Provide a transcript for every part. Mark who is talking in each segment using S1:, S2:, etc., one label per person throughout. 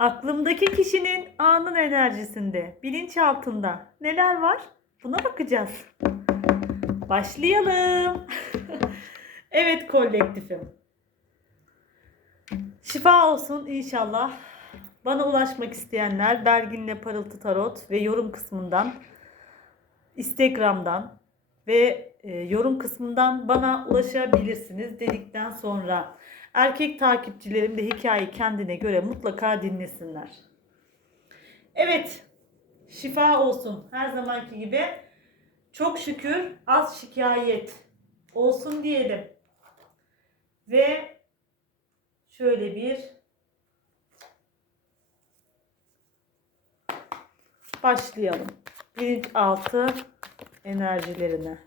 S1: Aklımdaki kişinin anın enerjisinde, bilinçaltında neler var? Buna bakacağız. Başlayalım. evet kolektifim. Şifa olsun inşallah. Bana ulaşmak isteyenler Belgin'le Parıltı Tarot ve yorum kısmından, Instagram'dan ve e, yorum kısmından bana ulaşabilirsiniz dedikten sonra erkek takipçilerim de hikayeyi kendine göre mutlaka dinlesinler. Evet, şifa olsun her zamanki gibi. Çok şükür az şikayet olsun diyelim. Ve şöyle bir başlayalım. Bilinçaltı enerjilerine.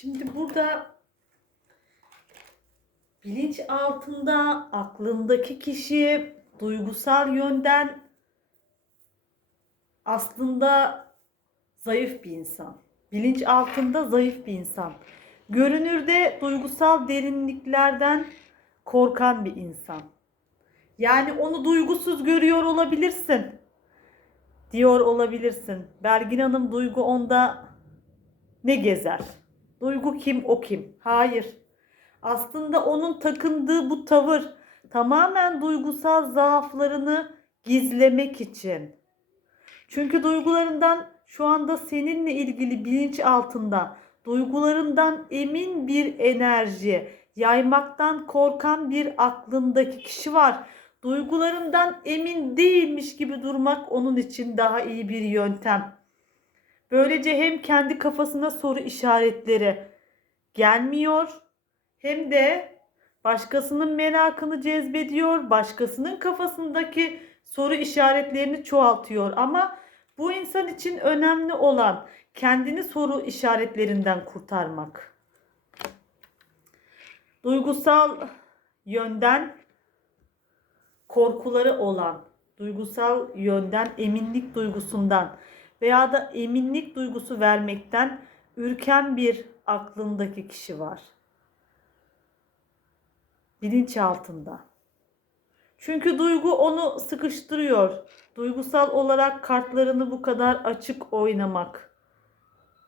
S1: Şimdi burada altında aklındaki kişi duygusal yönden aslında zayıf bir insan. Bilinç altında zayıf bir insan. Görünürde duygusal derinliklerden korkan bir insan. Yani onu duygusuz görüyor olabilirsin. Diyor olabilirsin. Belgin Hanım duygu onda ne gezer? Duygu kim o kim? Hayır. Aslında onun takındığı bu tavır tamamen duygusal zaaflarını gizlemek için. Çünkü duygularından şu anda seninle ilgili bilinç altında duygularından emin bir enerji, yaymaktan korkan bir aklındaki kişi var. Duygularından emin değilmiş gibi durmak onun için daha iyi bir yöntem. Böylece hem kendi kafasına soru işaretleri gelmiyor hem de başkasının merakını cezbediyor, başkasının kafasındaki soru işaretlerini çoğaltıyor. Ama bu insan için önemli olan kendini soru işaretlerinden kurtarmak. Duygusal yönden korkuları olan, duygusal yönden eminlik duygusundan veya da eminlik duygusu vermekten ürken bir aklındaki kişi var. Bilinç altında. Çünkü duygu onu sıkıştırıyor. Duygusal olarak kartlarını bu kadar açık oynamak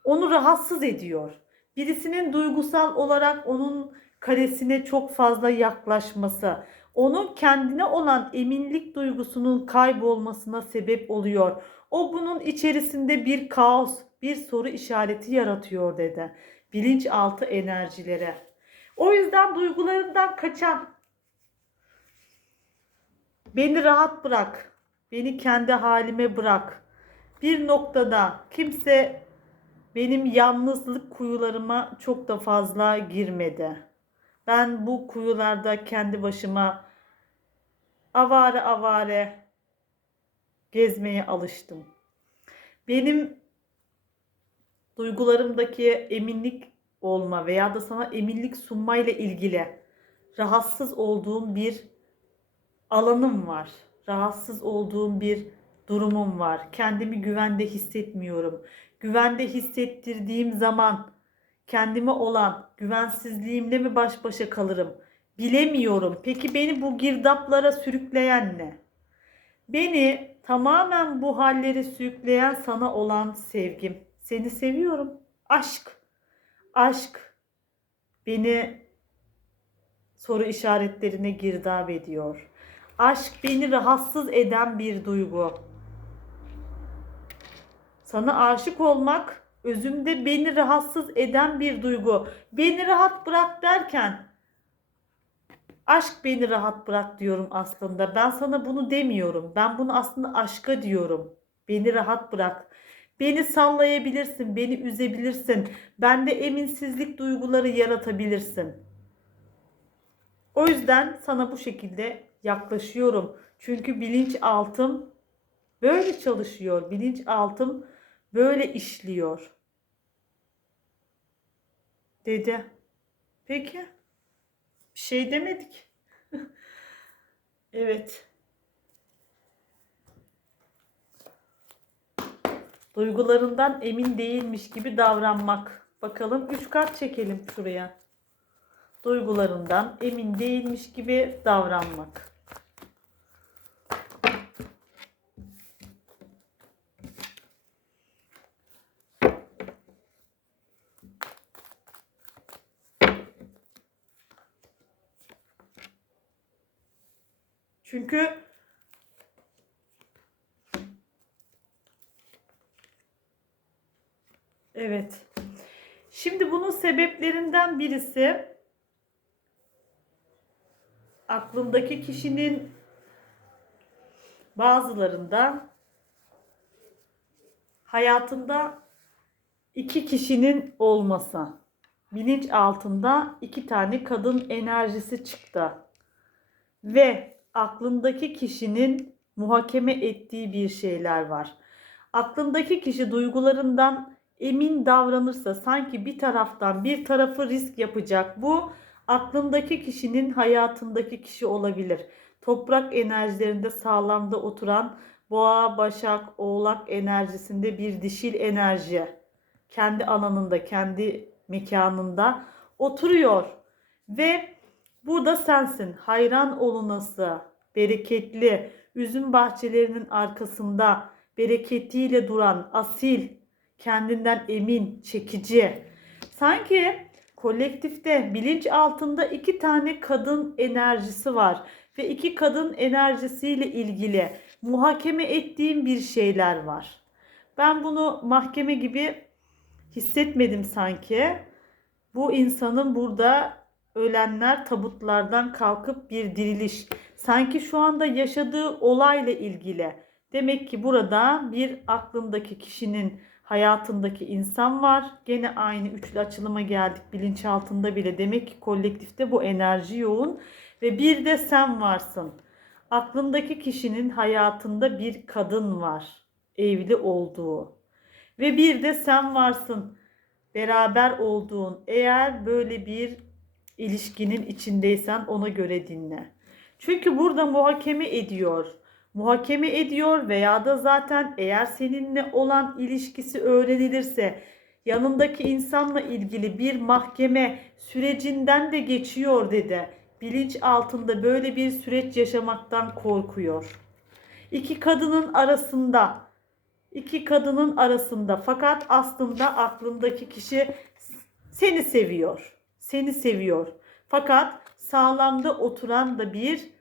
S1: onu rahatsız ediyor. Birisinin duygusal olarak onun karesine çok fazla yaklaşması, onun kendine olan eminlik duygusunun kaybolmasına sebep oluyor. O bunun içerisinde bir kaos, bir soru işareti yaratıyor dedi. Bilinçaltı enerjilere. O yüzden duygularından kaçan, beni rahat bırak, beni kendi halime bırak. Bir noktada kimse benim yalnızlık kuyularıma çok da fazla girmedi. Ben bu kuyularda kendi başıma avare avare gezmeye alıştım. Benim duygularımdaki eminlik olma veya da sana eminlik sunma ile ilgili rahatsız olduğum bir alanım var. Rahatsız olduğum bir durumum var. Kendimi güvende hissetmiyorum. Güvende hissettirdiğim zaman kendime olan güvensizliğimle mi baş başa kalırım? Bilemiyorum. Peki beni bu girdaplara sürükleyen ne? Beni tamamen bu halleri sürükleyen sana olan sevgim. Seni seviyorum. Aşk. Aşk beni soru işaretlerine girdap ediyor. Aşk beni rahatsız eden bir duygu. Sana aşık olmak özümde beni rahatsız eden bir duygu. Beni rahat bırak derken aşk beni rahat bırak diyorum aslında. Ben sana bunu demiyorum. Ben bunu aslında aşka diyorum. Beni rahat bırak. Beni sallayabilirsin, beni üzebilirsin. Bende eminsizlik duyguları yaratabilirsin. O yüzden sana bu şekilde yaklaşıyorum. Çünkü bilinçaltım böyle çalışıyor. Bilinçaltım böyle işliyor. Dedi. Peki. Bir şey demedik. evet. Duygularından emin değilmiş gibi davranmak. Bakalım 3 kart çekelim şuraya. Duygularından emin değilmiş gibi davranmak. Çünkü Evet. Şimdi bunun sebeplerinden birisi aklındaki kişinin bazılarında hayatında iki kişinin olması. Bilinç altında iki tane kadın enerjisi çıktı. Ve aklındaki kişinin muhakeme ettiği bir şeyler var. Aklındaki kişi duygularından emin davranırsa sanki bir taraftan bir tarafı risk yapacak. Bu aklındaki kişinin hayatındaki kişi olabilir. Toprak enerjilerinde sağlamda oturan boğa, başak, oğlak enerjisinde bir dişil enerji. Kendi alanında, kendi mekanında oturuyor. Ve bu da sensin. Hayran olunası, bereketli, üzüm bahçelerinin arkasında bereketiyle duran, asil, kendinden emin, çekici. Sanki kolektifte bilinç altında iki tane kadın enerjisi var ve iki kadın enerjisiyle ilgili muhakeme ettiğim bir şeyler var. Ben bunu mahkeme gibi hissetmedim sanki. Bu insanın burada ölenler tabutlardan kalkıp bir diriliş. Sanki şu anda yaşadığı olayla ilgili. Demek ki burada bir aklındaki kişinin hayatındaki insan var. Gene aynı üçlü açılıma geldik bilinçaltında bile. Demek ki kolektifte bu enerji yoğun ve bir de sen varsın. Aklındaki kişinin hayatında bir kadın var. Evli olduğu. Ve bir de sen varsın. Beraber olduğun. Eğer böyle bir ilişkinin içindeysen ona göre dinle. Çünkü burada muhakeme ediyor muhakeme ediyor veya da zaten eğer seninle olan ilişkisi öğrenilirse yanındaki insanla ilgili bir mahkeme sürecinden de geçiyor dedi. Bilinç altında böyle bir süreç yaşamaktan korkuyor. İki kadının arasında iki kadının arasında fakat aslında aklındaki kişi seni seviyor. Seni seviyor. Fakat sağlamda oturan da bir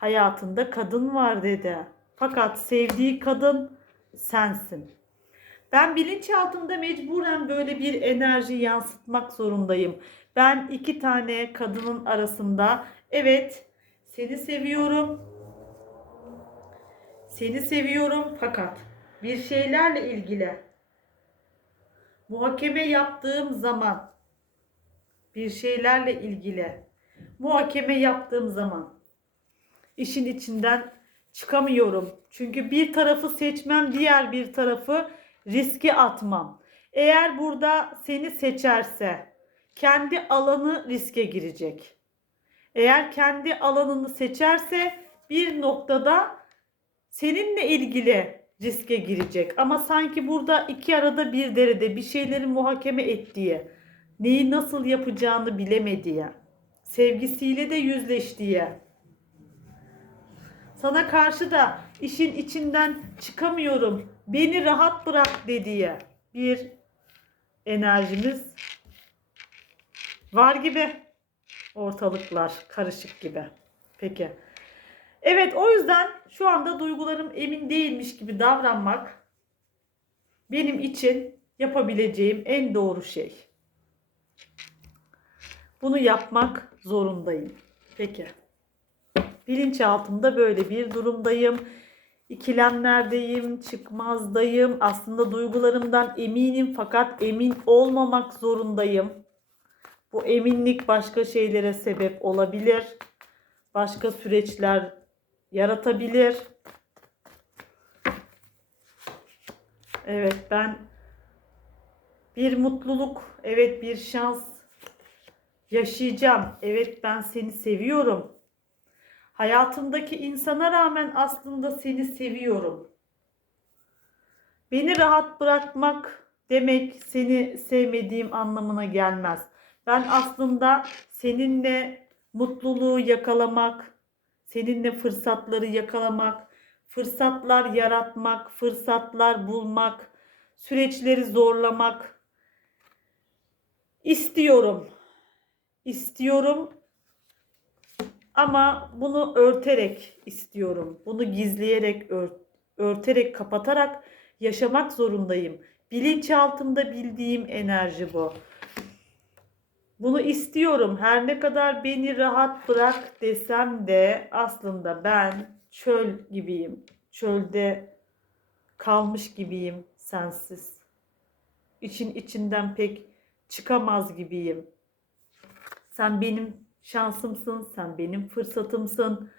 S1: hayatında kadın var dedi. Fakat sevdiği kadın sensin. Ben bilinçaltımda mecburen böyle bir enerji yansıtmak zorundayım. Ben iki tane kadının arasında evet seni seviyorum. Seni seviyorum fakat bir şeylerle ilgili muhakeme yaptığım zaman bir şeylerle ilgili muhakeme yaptığım zaman işin içinden çıkamıyorum. Çünkü bir tarafı seçmem, diğer bir tarafı riske atmam. Eğer burada seni seçerse kendi alanı riske girecek. Eğer kendi alanını seçerse bir noktada seninle ilgili riske girecek. Ama sanki burada iki arada bir derede bir şeyleri muhakeme ettiği, neyi nasıl yapacağını bilemediği, sevgisiyle de yüzleştiği, sana karşı da işin içinden çıkamıyorum. Beni rahat bırak dediği bir enerjimiz var gibi. Ortalıklar karışık gibi. Peki. Evet o yüzden şu anda duygularım emin değilmiş gibi davranmak benim için yapabileceğim en doğru şey. Bunu yapmak zorundayım. Peki. Bilinçaltımda böyle bir durumdayım. İkilemlerdeyim, çıkmazdayım. Aslında duygularımdan eminim fakat emin olmamak zorundayım. Bu eminlik başka şeylere sebep olabilir. Başka süreçler yaratabilir. Evet ben bir mutluluk, evet bir şans Yaşayacağım. Evet ben seni seviyorum. Hayatımdaki insana rağmen aslında seni seviyorum. Beni rahat bırakmak demek seni sevmediğim anlamına gelmez. Ben aslında seninle mutluluğu yakalamak, seninle fırsatları yakalamak, fırsatlar yaratmak, fırsatlar bulmak, süreçleri zorlamak istiyorum. İstiyorum ama bunu örterek istiyorum. Bunu gizleyerek, ört, örterek, kapatarak yaşamak zorundayım. Bilinçaltımda bildiğim enerji bu. Bunu istiyorum. Her ne kadar beni rahat bırak desem de aslında ben çöl gibiyim. Çölde kalmış gibiyim sensiz. İçin içinden pek çıkamaz gibiyim. Sen benim şansımsın, sen benim fırsatımsın.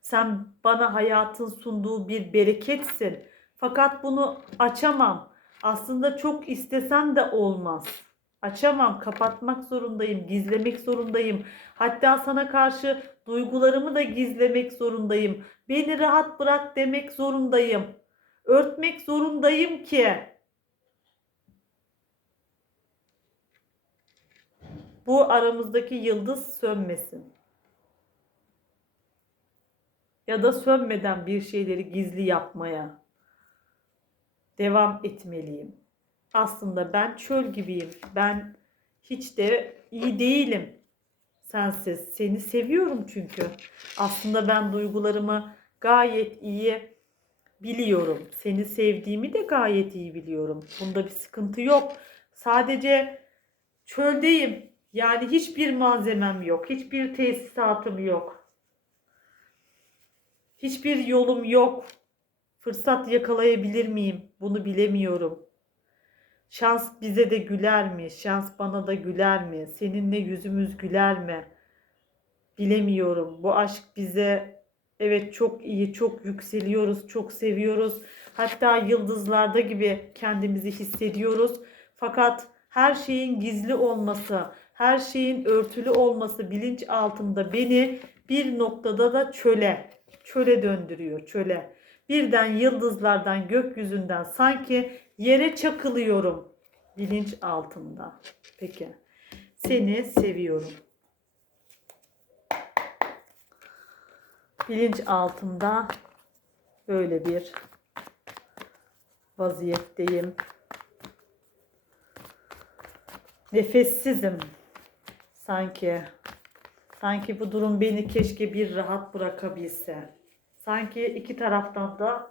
S1: Sen bana hayatın sunduğu bir bereketsin. Fakat bunu açamam. Aslında çok istesem de olmaz. Açamam, kapatmak zorundayım, gizlemek zorundayım. Hatta sana karşı duygularımı da gizlemek zorundayım. Beni rahat bırak demek zorundayım. Örtmek zorundayım ki bu aramızdaki yıldız sönmesin. Ya da sönmeden bir şeyleri gizli yapmaya devam etmeliyim. Aslında ben çöl gibiyim. Ben hiç de iyi değilim. Sensiz. Seni seviyorum çünkü. Aslında ben duygularımı gayet iyi biliyorum. Seni sevdiğimi de gayet iyi biliyorum. Bunda bir sıkıntı yok. Sadece çöldeyim. Yani hiçbir malzemem yok. Hiçbir tesisatım yok. Hiçbir yolum yok. Fırsat yakalayabilir miyim? Bunu bilemiyorum. Şans bize de güler mi? Şans bana da güler mi? Seninle yüzümüz güler mi? Bilemiyorum. Bu aşk bize evet çok iyi, çok yükseliyoruz, çok seviyoruz. Hatta yıldızlarda gibi kendimizi hissediyoruz. Fakat her şeyin gizli olması, her şeyin örtülü olması bilinç altında beni bir noktada da çöle, çöle döndürüyor, çöle. Birden yıldızlardan, gökyüzünden sanki yere çakılıyorum bilinç altında. Peki. Seni seviyorum. Bilinç altında böyle bir vaziyetteyim. Nefessizim. Sanki sanki bu durum beni keşke bir rahat bırakabilse. Sanki iki taraftan da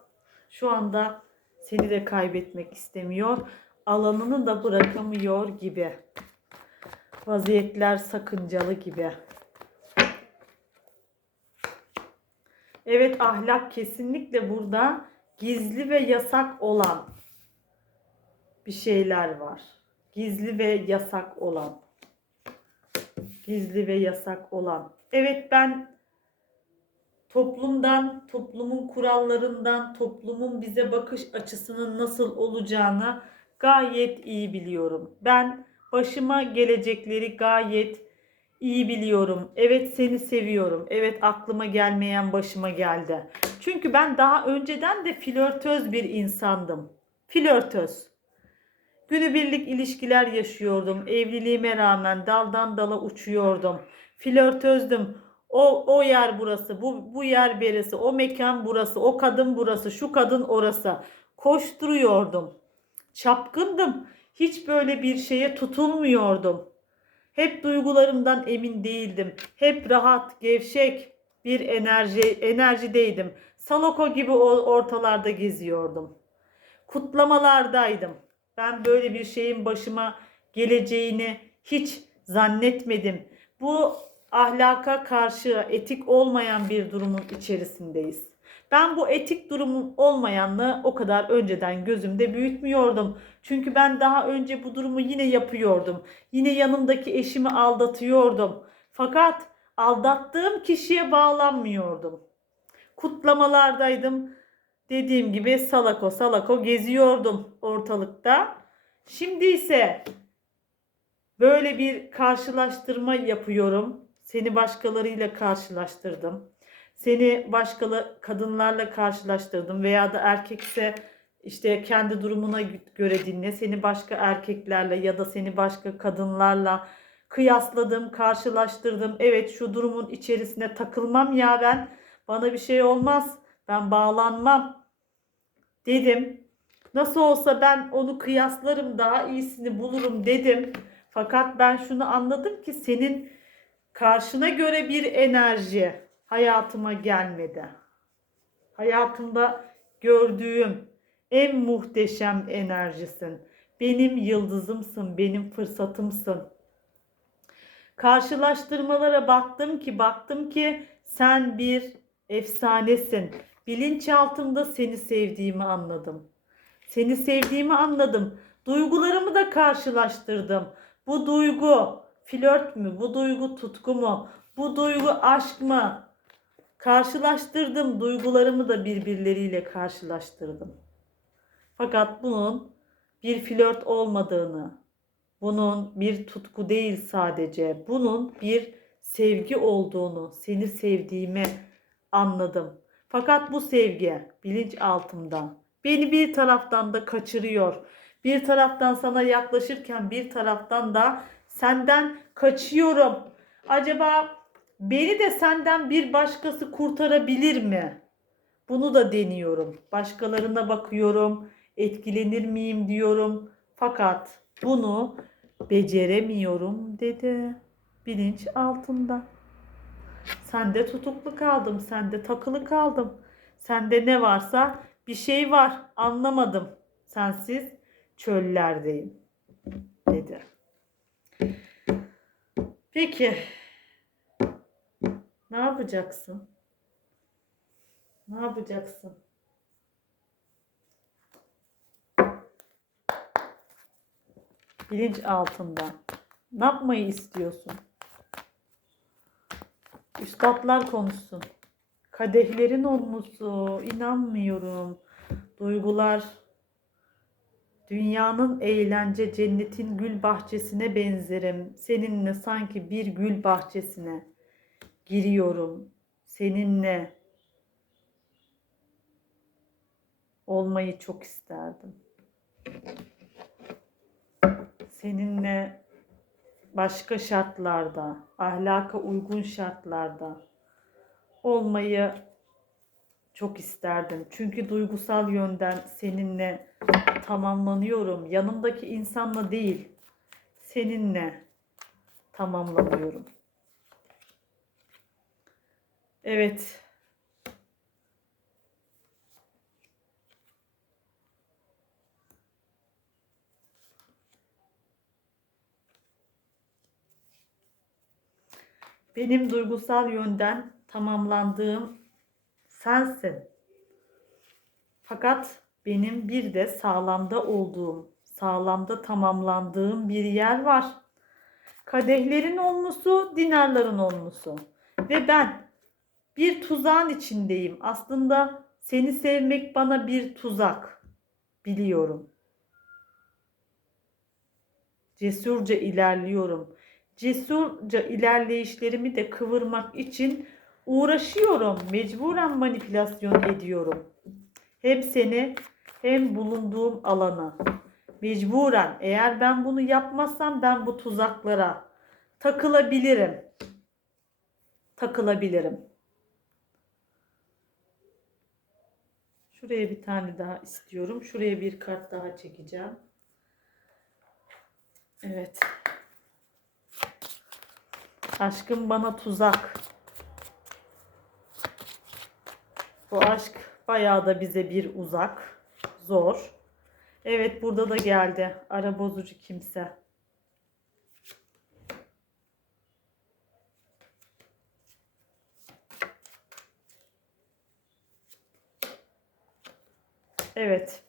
S1: şu anda seni de kaybetmek istemiyor. Alanını da bırakamıyor gibi. Vaziyetler sakıncalı gibi. Evet ahlak kesinlikle burada gizli ve yasak olan bir şeyler var. Gizli ve yasak olan. Gizli ve yasak olan. Evet ben toplumdan, toplumun kurallarından, toplumun bize bakış açısının nasıl olacağını gayet iyi biliyorum. Ben başıma gelecekleri gayet iyi biliyorum. Evet seni seviyorum. Evet aklıma gelmeyen başıma geldi. Çünkü ben daha önceden de flörtöz bir insandım. Flörtöz. Günübirlik ilişkiler yaşıyordum. Evliliğime rağmen daldan dala uçuyordum. Flörtözdüm. O, o yer burası, bu, bu yer beresi, o mekan burası, o kadın burası, şu kadın orası. Koşturuyordum. Çapkındım. Hiç böyle bir şeye tutulmuyordum. Hep duygularımdan emin değildim. Hep rahat, gevşek bir enerji enerjideydim. Saloko gibi ortalarda geziyordum. Kutlamalardaydım. Ben böyle bir şeyin başıma geleceğini hiç zannetmedim. Bu ahlaka karşı etik olmayan bir durumun içerisindeyiz. Ben bu etik durumun olmayanlığı o kadar önceden gözümde büyütmüyordum. Çünkü ben daha önce bu durumu yine yapıyordum. Yine yanımdaki eşimi aldatıyordum. Fakat aldattığım kişiye bağlanmıyordum. Kutlamalardaydım. Dediğim gibi salako salako geziyordum ortalıkta. Şimdi ise Böyle bir karşılaştırma yapıyorum. Seni başkalarıyla karşılaştırdım. Seni başkalı kadınlarla karşılaştırdım veya da erkekse işte kendi durumuna göre dinle. Seni başka erkeklerle ya da seni başka kadınlarla kıyasladım, karşılaştırdım. Evet şu durumun içerisine takılmam ya ben. Bana bir şey olmaz. Ben bağlanmam dedim. Nasıl olsa ben onu kıyaslarım, daha iyisini bulurum dedim. Fakat ben şunu anladım ki senin karşına göre bir enerji hayatıma gelmedi. Hayatımda gördüğüm en muhteşem enerjisin. Benim yıldızımsın, benim fırsatımsın. Karşılaştırmalara baktım ki baktım ki sen bir efsanesin. Bilinçaltımda seni sevdiğimi anladım. Seni sevdiğimi anladım. Duygularımı da karşılaştırdım. Bu duygu flört mü? Bu duygu tutku mu? Bu duygu aşk mı? Karşılaştırdım. Duygularımı da birbirleriyle karşılaştırdım. Fakat bunun bir flört olmadığını, bunun bir tutku değil sadece, bunun bir sevgi olduğunu, seni sevdiğimi anladım. Fakat bu sevgi bilinç altımda beni bir taraftan da kaçırıyor. Bir taraftan sana yaklaşırken bir taraftan da senden kaçıyorum. Acaba beni de senden bir başkası kurtarabilir mi? Bunu da deniyorum. Başkalarına bakıyorum. Etkilenir miyim diyorum. Fakat bunu beceremiyorum dedi. Bilinç altında. Sende tutuklu kaldım. Sende takılı kaldım. Sende ne varsa bir şey var. Anlamadım. Sensiz çöllerdeyim dedi. Peki. Ne yapacaksın? Ne yapacaksın? Bilinç altında. Ne yapmayı istiyorsun? Üstadlar konuşsun. Kadehlerin olmusu. inanmıyorum. Duygular. Dünyanın eğlence cennetin gül bahçesine benzerim. Seninle sanki bir gül bahçesine giriyorum. Seninle olmayı çok isterdim. Seninle başka şartlarda, ahlaka uygun şartlarda olmayı çok isterdim. Çünkü duygusal yönden seninle tamamlanıyorum. Yanımdaki insanla değil, seninle tamamlanıyorum. Evet. Benim duygusal yönden tamamlandığım sensin. Fakat benim bir de sağlamda olduğum, sağlamda tamamlandığım bir yer var. Kadehlerin olmusu, dinarların olmusu. Ve ben bir tuzağın içindeyim. Aslında seni sevmek bana bir tuzak. Biliyorum. Cesurca ilerliyorum. Cesurca ilerleyişlerimi de kıvırmak için uğraşıyorum. Mecburen manipülasyon ediyorum. Hem seni hem bulunduğum alanı. Mecburen eğer ben bunu yapmazsam ben bu tuzaklara takılabilirim. Takılabilirim. Şuraya bir tane daha istiyorum. Şuraya bir kart daha çekeceğim. Evet. Aşkım bana tuzak. Bu aşk bayağı da bize bir uzak. Zor. Evet burada da geldi. Ara bozucu kimse. Evet.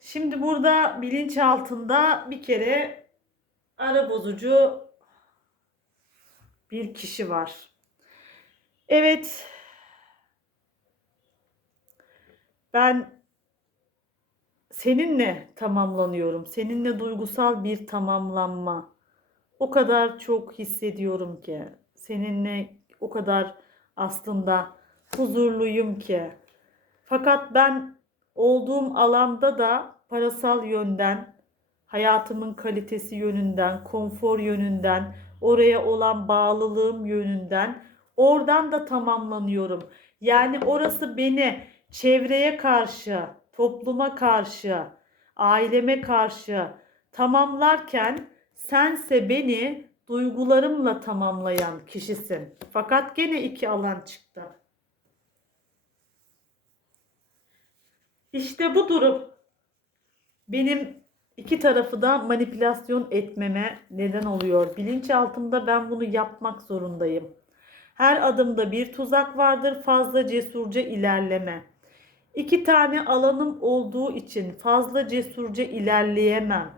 S1: Şimdi burada bilinç altında bir kere ara bozucu bir kişi var. Evet. seninle tamamlanıyorum. Seninle duygusal bir tamamlanma. O kadar çok hissediyorum ki seninle o kadar aslında huzurluyum ki. Fakat ben olduğum alanda da parasal yönden, hayatımın kalitesi yönünden, konfor yönünden, oraya olan bağlılığım yönünden oradan da tamamlanıyorum. Yani orası beni çevreye karşı, topluma karşı, aileme karşı tamamlarken sense beni duygularımla tamamlayan kişisin. Fakat gene iki alan çıktı. İşte bu durum benim iki tarafı da manipülasyon etmeme neden oluyor. Bilinçaltımda ben bunu yapmak zorundayım. Her adımda bir tuzak vardır, fazla cesurca ilerleme. İki tane alanım olduğu için fazla cesurca ilerleyemem.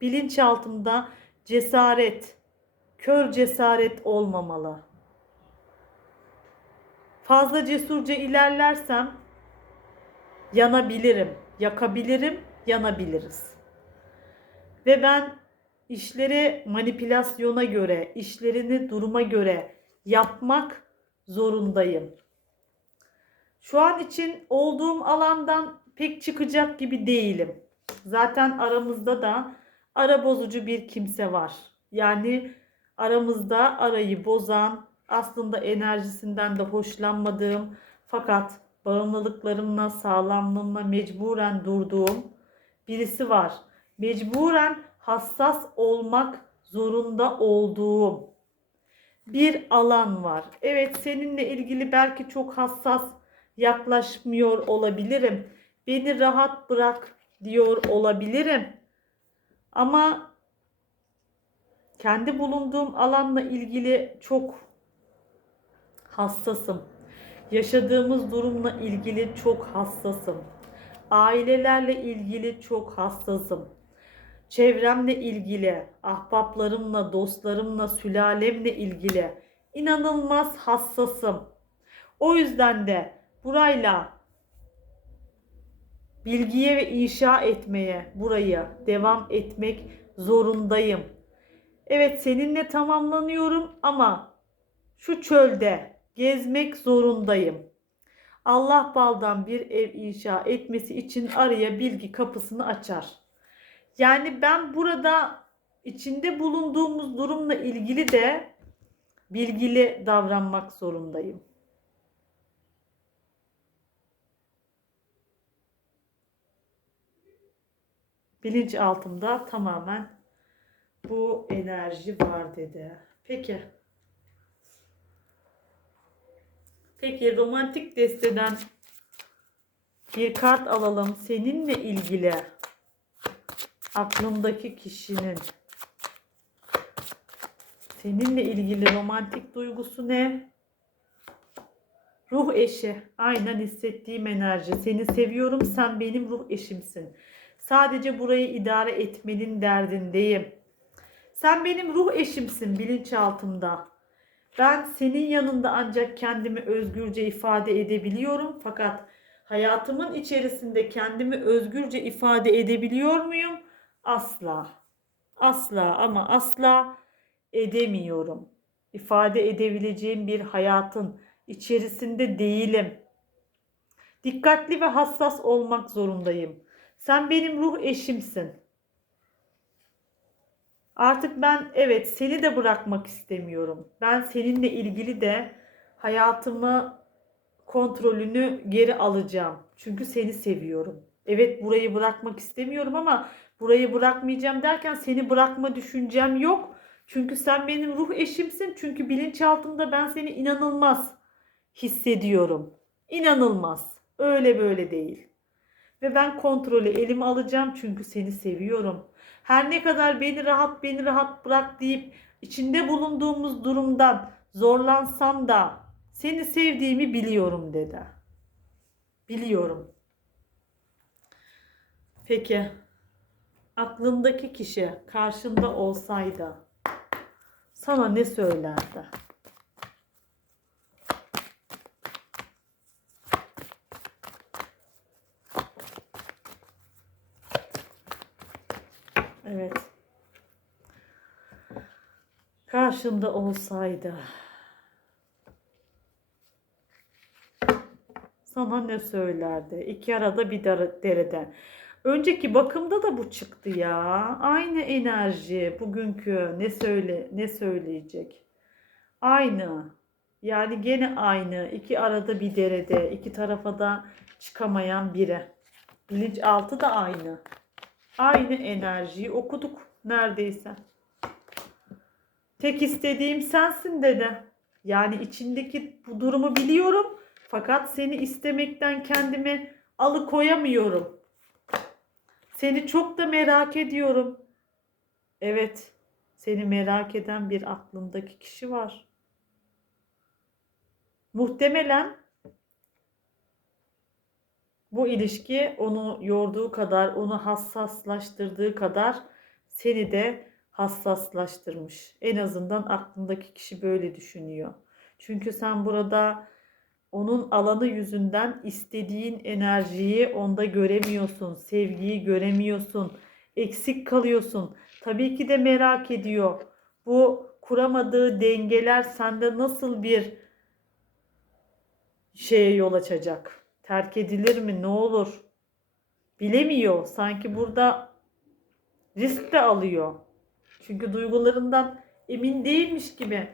S1: Bilinçaltımda cesaret, kör cesaret olmamalı. Fazla cesurca ilerlersem yanabilirim, yakabilirim, yanabiliriz. Ve ben işleri manipülasyona göre, işlerini duruma göre yapmak zorundayım. Şu an için olduğum alandan pek çıkacak gibi değilim. Zaten aramızda da ara bozucu bir kimse var. Yani aramızda arayı bozan, aslında enerjisinden de hoşlanmadığım fakat bağımlılıklarımla, sağlamlığımla mecburen durduğum birisi var. Mecburen hassas olmak zorunda olduğum bir alan var. Evet seninle ilgili belki çok hassas yaklaşmıyor olabilirim. Beni rahat bırak diyor olabilirim. Ama kendi bulunduğum alanla ilgili çok hassasım. Yaşadığımız durumla ilgili çok hassasım. Ailelerle ilgili çok hassasım. Çevremle ilgili, ahbaplarımla, dostlarımla, sülalemle ilgili inanılmaz hassasım. O yüzden de burayla bilgiye ve inşa etmeye burayı devam etmek zorundayım. Evet seninle tamamlanıyorum ama şu çölde gezmek zorundayım. Allah baldan bir ev inşa etmesi için araya bilgi kapısını açar. Yani ben burada içinde bulunduğumuz durumla ilgili de bilgili davranmak zorundayım. Bilinç altımda tamamen bu enerji var dedi. Peki. Peki romantik desteden bir kart alalım. Seninle ilgili aklındaki kişinin seninle ilgili romantik duygusu ne? Ruh eşi. Aynen hissettiğim enerji. Seni seviyorum. Sen benim ruh eşimsin. Sadece burayı idare etmenin derdindeyim. Sen benim ruh eşimsin bilinçaltımda. Ben senin yanında ancak kendimi özgürce ifade edebiliyorum. Fakat hayatımın içerisinde kendimi özgürce ifade edebiliyor muyum? Asla. Asla ama asla edemiyorum. İfade edebileceğim bir hayatın içerisinde değilim. Dikkatli ve hassas olmak zorundayım. Sen benim ruh eşimsin. Artık ben evet seni de bırakmak istemiyorum. Ben seninle ilgili de hayatımı kontrolünü geri alacağım. Çünkü seni seviyorum. Evet burayı bırakmak istemiyorum ama burayı bırakmayacağım derken seni bırakma düşüncem yok. Çünkü sen benim ruh eşimsin. Çünkü bilinçaltımda ben seni inanılmaz hissediyorum. İnanılmaz. Öyle böyle değil. Ve ben kontrolü elime alacağım çünkü seni seviyorum. Her ne kadar beni rahat beni rahat bırak deyip içinde bulunduğumuz durumdan zorlansam da seni sevdiğimi biliyorum dedi. Biliyorum. Peki aklındaki kişi karşında olsaydı sana ne söylerdi? Evet. Karşımda olsaydı sana ne söylerdi? İki arada bir dere- derede. Önceki bakımda da bu çıktı ya. Aynı enerji bugünkü ne söyle ne söyleyecek? Aynı. Yani gene aynı. İki arada bir derede, iki tarafa da çıkamayan biri. Bilinçaltı da aynı. Aynı enerjiyi okuduk neredeyse. Tek istediğim sensin dedi. Yani içindeki bu durumu biliyorum. Fakat seni istemekten kendimi alıkoyamıyorum. Seni çok da merak ediyorum. Evet, seni merak eden bir aklımdaki kişi var. Muhtemelen bu ilişki onu yorduğu kadar, onu hassaslaştırdığı kadar seni de hassaslaştırmış. En azından aklındaki kişi böyle düşünüyor. Çünkü sen burada onun alanı yüzünden istediğin enerjiyi onda göremiyorsun, sevgiyi göremiyorsun, eksik kalıyorsun. Tabii ki de merak ediyor. Bu kuramadığı dengeler sende nasıl bir şeye yol açacak? Terk edilir mi? Ne olur? Bilemiyor. Sanki burada risk de alıyor. Çünkü duygularından emin değilmiş gibi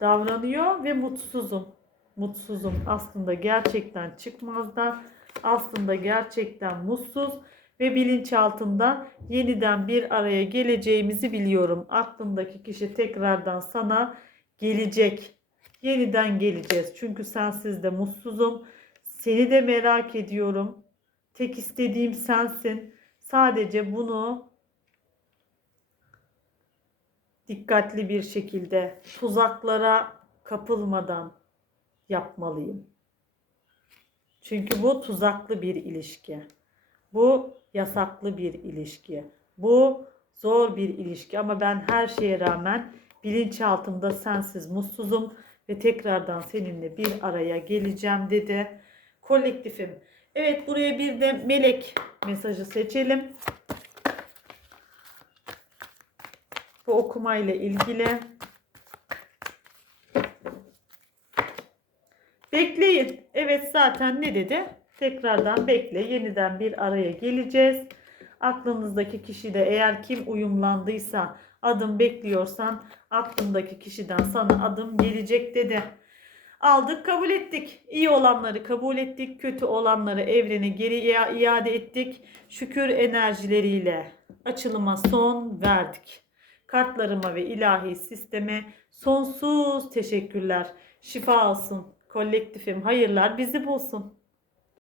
S1: davranıyor ve mutsuzum. Mutsuzum. Aslında gerçekten çıkmazda. Aslında gerçekten mutsuz ve bilinçaltında yeniden bir araya geleceğimizi biliyorum. Aklındaki kişi tekrardan sana gelecek. Yeniden geleceğiz. Çünkü sensiz de mutsuzum. Seni de merak ediyorum. Tek istediğim sensin. Sadece bunu dikkatli bir şekilde tuzaklara kapılmadan yapmalıyım. Çünkü bu tuzaklı bir ilişki. Bu yasaklı bir ilişki. Bu zor bir ilişki ama ben her şeye rağmen bilinçaltımda sensiz mutsuzum ve tekrardan seninle bir araya geleceğim dedi kolektifim. Evet buraya bir de melek mesajı seçelim. Bu okumayla ilgili. Bekleyin. Evet zaten ne dedi? Tekrardan bekle. Yeniden bir araya geleceğiz. Aklınızdaki kişi de eğer kim uyumlandıysa adım bekliyorsan aklındaki kişiden sana adım gelecek dedi. Aldık kabul ettik. İyi olanları kabul ettik. Kötü olanları evrene geri ia- iade ettik. Şükür enerjileriyle açılıma son verdik. Kartlarıma ve ilahi sisteme sonsuz teşekkürler. Şifa olsun. Kolektifim hayırlar bizi bulsun.